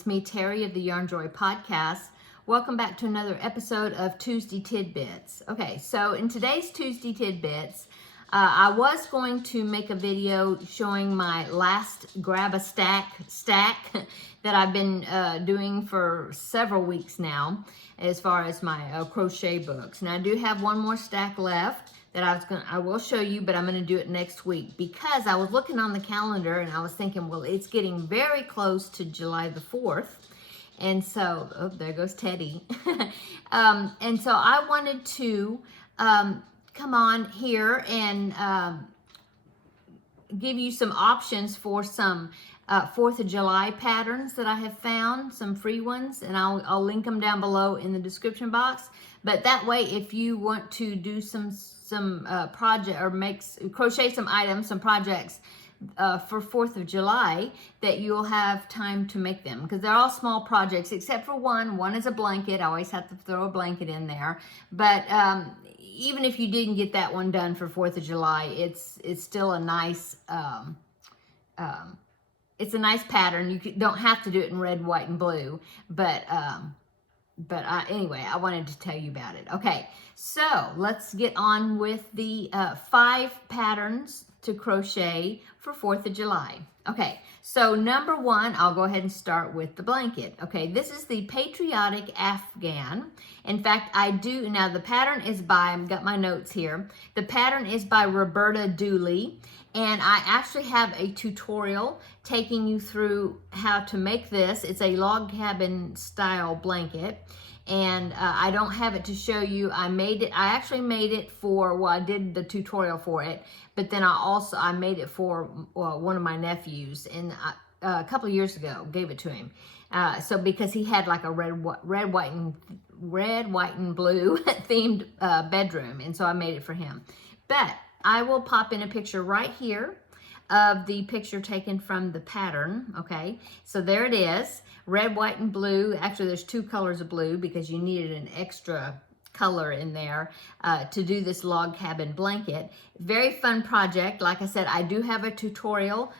It's me, Terri of the Yarnjoy podcast. Welcome back to another episode of Tuesday Tidbits. Okay, so in today's Tuesday Tidbits, I was going to make a video showing my last grab a stack that I've been doing for several weeks now, as far as my crochet books. Now I do have one more stack left that I will show you, but I'm going to do it next week because I was looking on the calendar and I was thinking, well, it's getting very close to July the 4th. And so, oh, there goes Teddy. And so I wanted to come on here and give you some options for some 4th of July patterns that I have found, some free ones, and I'll link them down below in the description box. But that way, if you want to do some project or crochet some items, some projects for 4th of July, that you'll have time to make them, because they're all small projects except for one. One is a blanket. I always have to throw a blanket in there. But even if you didn't get that one done for 4th of July, it's still a nice it's a nice pattern. You don't have to do it in red, white, and blue, but anyway, I wanted to tell you about it. Okay, so let's get on with the 5 patterns to crochet for 4th of July. Okay, so number 1, I'll go ahead and start with the blanket. Okay, this is the Patriotic Afghan. In fact, now the pattern is by, I've got my notes here, the pattern is by Roberta Dooley, and I actually have a tutorial taking you through how to make this. It's a log cabin style blanket, and I don't have it to show you. I actually made it for, well, I did the tutorial for it, but then I made it for one of my nephews, and a couple of years ago gave it to him. So because he had like a red, white, and blue themed bedroom, and so I made it for him. But I will pop in a picture right here of the picture taken from the pattern. Okay, so there it is, red, white, and blue. Actually, there's 2 colors of blue because you needed an extra color in there to do this log cabin blanket. Very fun project. Like I said, I do have a tutorial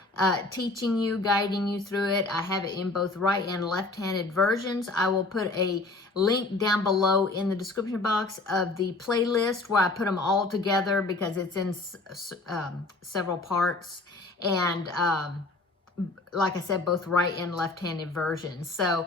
teaching you, guiding you through it. I have it in both right and left-handed versions. I will put a link down below in the description box of the playlist where I put them all together because it's in several parts, and like I said, both right and left-handed versions. So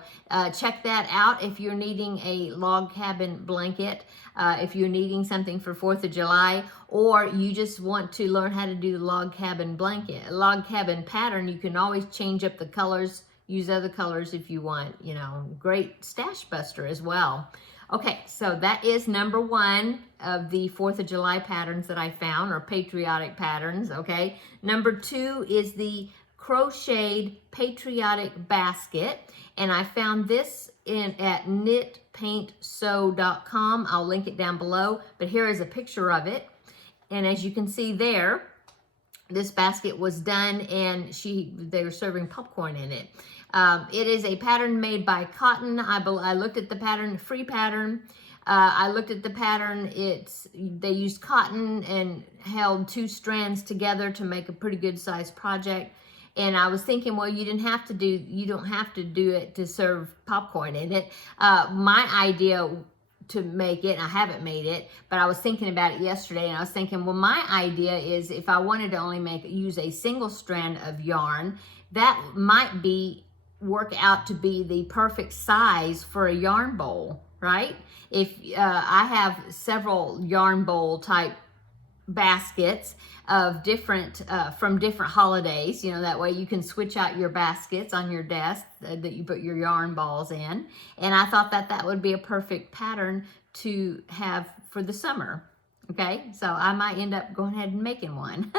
check that out if you're needing a log cabin blanket, if you're needing something for 4th of July, or you just want to learn how to do the log cabin blanket, log cabin pattern. You can always change up the colors, use other colors if you want, you know, great stash buster as well. Okay, so that is number 1 of the 4th of July patterns that I found, or patriotic patterns, okay? Number 2 is the crocheted patriotic basket, and I found this at knitpaintsew.com. I'll link it down below, but here is a picture of it, and as you can see there, this basket was done, and they were serving popcorn in it. It is a pattern made by Cotton. I looked at the pattern, free pattern. I looked at the pattern. They used cotton and held 2 strands together to make a pretty good sized project. And I was thinking, well, you don't have to do it to serve popcorn in it. My idea to make it, and I haven't made it, but I was thinking about it yesterday, and I was thinking, well, my idea is if I wanted to only use a single strand of yarn, that might work out to be the perfect size for a yarn bowl, right? If I have several yarn bowl type baskets of from different holidays, you know, that way you can switch out your baskets on your desk that you put your yarn balls in, and I thought that would be a perfect pattern to have for the summer. Okay, so I might end up going ahead and making one.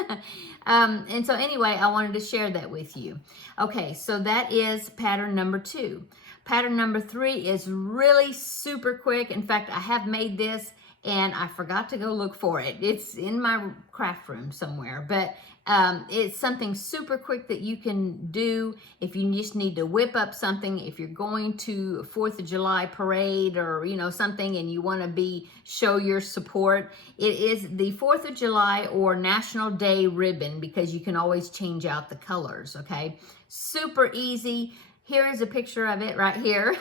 And so anyway, I wanted to share that with you. Okay, so that is pattern number 2. Pattern number 3 is really super quick. In fact, I have made this and I forgot to go look for it. It's in my craft room somewhere, but it's something super quick that you can do if you just need to whip up something, if you're going to 4th of July parade or, you know, something, and you want to show your support. It is the 4th of July or National Day ribbon, because you can always change out the colors, okay? Super easy. here is a picture of it right here.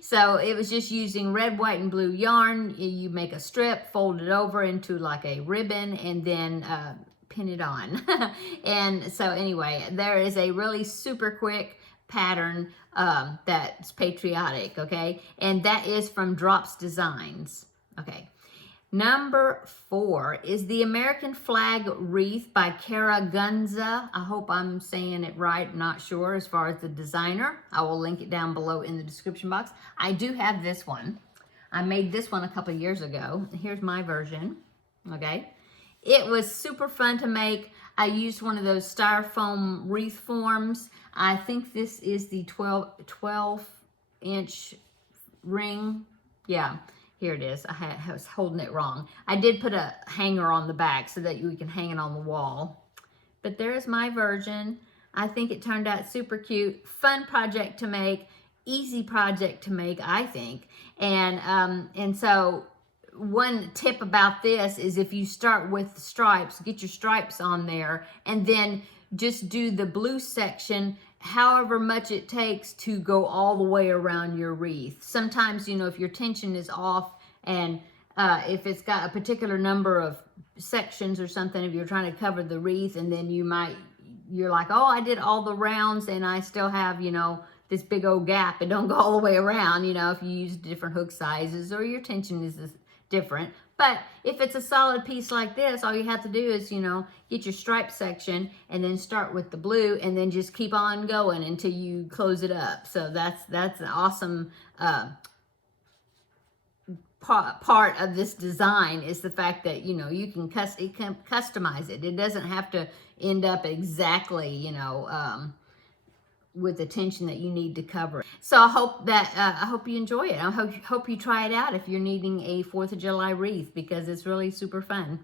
So it was just using red, white, and blue yarn. You make a strip, fold it over into like a ribbon, and then pin it on. And so anyway, there is a really super quick pattern that's patriotic, okay? And that is from Drops Designs, okay? Number 4 is the American Flag Wreath by Cara Gunza. I hope I'm saying it right, not sure as far as the designer. I will link it down below in the description box. I do have this one. I made this one a couple years ago. Here's my version, okay? It was super fun to make. I used one of those styrofoam wreath forms. I think this is the 12-inch ring. Yeah. Here it is. I was holding it wrong. I did put a hanger on the back so that you can hang it on the wall. But there's my version. I think it turned out super cute. Fun project to make. Easy project to make, I think. And so one tip about this is if you start with the stripes, get your stripes on there, and then just do the blue section however much it takes to go all the way around your wreath. Sometimes, you know, if your tension is off and if it's got a particular number of sections or something, if you're trying to cover the wreath, and then you're like, oh, I did all the rounds and I still have, you know, this big old gap. It don't go all the way around, you know, if you use different hook sizes or your tension is different. But if it's a solid piece like this, all you have to do is, you know, get your stripe section and then start with the blue and then just keep on going until you close it up. So that's an awesome part of this design, is the fact that, you know, you can customize it. It doesn't have to end up exactly, you know, with the tension that you need to cover. So I hope that I hope you enjoy it. I hope you try it out if you're needing a 4th of July wreath, because it's really super fun.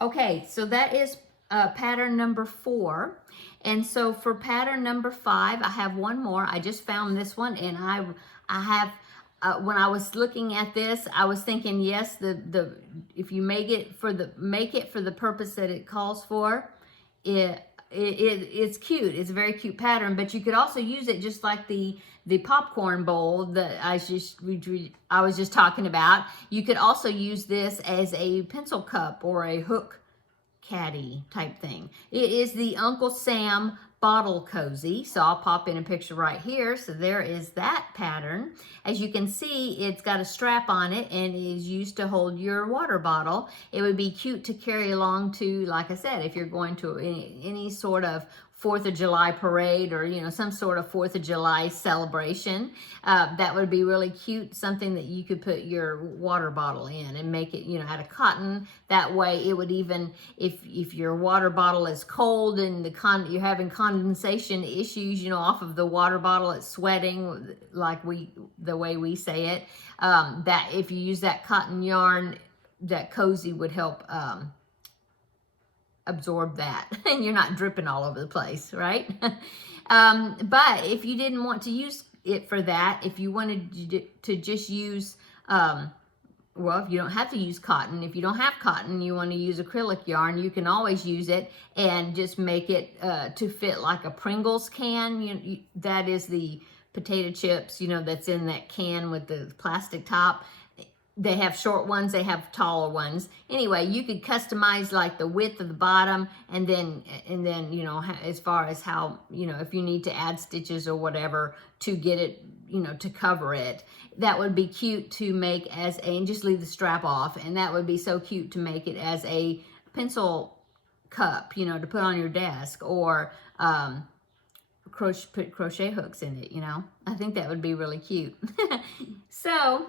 Okay, so that is pattern number 4. And so for pattern number 5, I have one more. I just found this one, and I have when I was looking at this, I was thinking, yes, if you make it for the purpose that it calls for, it's cute. It's a very cute pattern, but you could also use it just like the popcorn bowl that I was just talking about. You could also use this as a pencil cup or a hook caddy type thing. It is the Uncle Sam bottle cozy. So I'll pop in a picture right here. So there is that pattern. As you can see, it's got a strap on it and is used to hold your water bottle. It would be cute to carry along to, like I said, if you're going to any sort of 4th of July parade, or, you know, some sort of 4th of July celebration. That would be really cute, something that you could put your water bottle in and make it, you know, out of cotton. That way it would even, if your water bottle is cold and you're having condensation issues, you know, off of the water bottle, it's sweating, like the way we say it, that if you use that cotton yarn, that cozy would help absorb that, and you're not dripping all over the place, right? But if you didn't want to use it for that, if you wanted to just use, well, if you don't have to use cotton, if you don't have cotton, you want to use acrylic yarn, you can always use it and just make it to fit like a Pringles can. That is the potato chips, you know, that's in that can with the plastic top. They have short ones, they have taller ones. Anyway, you could customize like the width of the bottom, and then, you know, as far as how, you know, if you need to add stitches or whatever to get it, you know, to cover it. That would be cute to make as and just leave the strap off, and that would be so cute to make it as a pencil cup, you know, to put on your desk, or put crochet hooks in it, you know. I think that would be really cute. So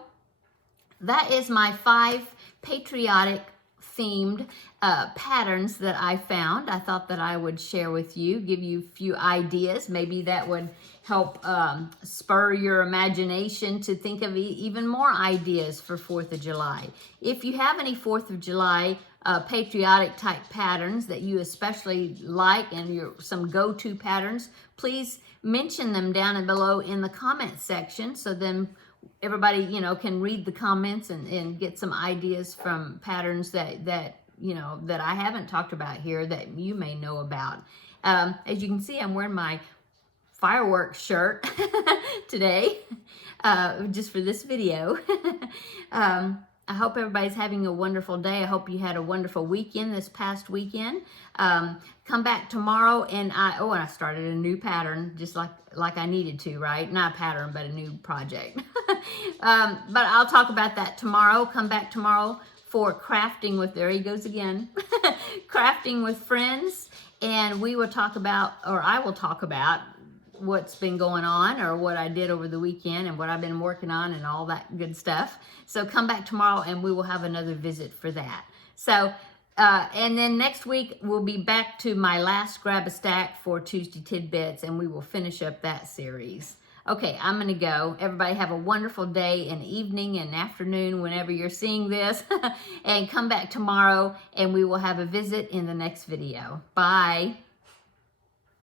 that is my 5 patriotic themed patterns that I found. I thought that I would share with you, give you a few ideas. Maybe that would help spur your imagination to think of even more ideas for 4th of July. If you have any 4th of July patriotic type patterns that you especially like, and some go-to patterns, please mention them down below in the comment section, so then everybody, you know, can read the comments and get some ideas from patterns that you know, that I haven't talked about here that you may know about. As you can see, I'm wearing my fireworks shirt today, just for this video. I hope everybody's having a wonderful day. I hope you had a wonderful weekend this past weekend. Come back tomorrow, and I started a new pattern, just like I needed to, right? Not a pattern, but a new project. But I'll talk about that tomorrow. Come back tomorrow for crafting with, there he goes again, crafting with friends. And we will talk about, or I will talk about, what's been going on, or what I did over the weekend, and what I've been working on, and all that good stuff. So come back tomorrow, and we will have another visit for that. So, and then next week, we'll be back to my last Grab a Stack for Tuesday Tidbits, and we will finish up that series. Okay, I'm going to go. Everybody have a wonderful day and evening and afternoon whenever you're seeing this. And come back tomorrow, and we will have a visit in the next video. Bye.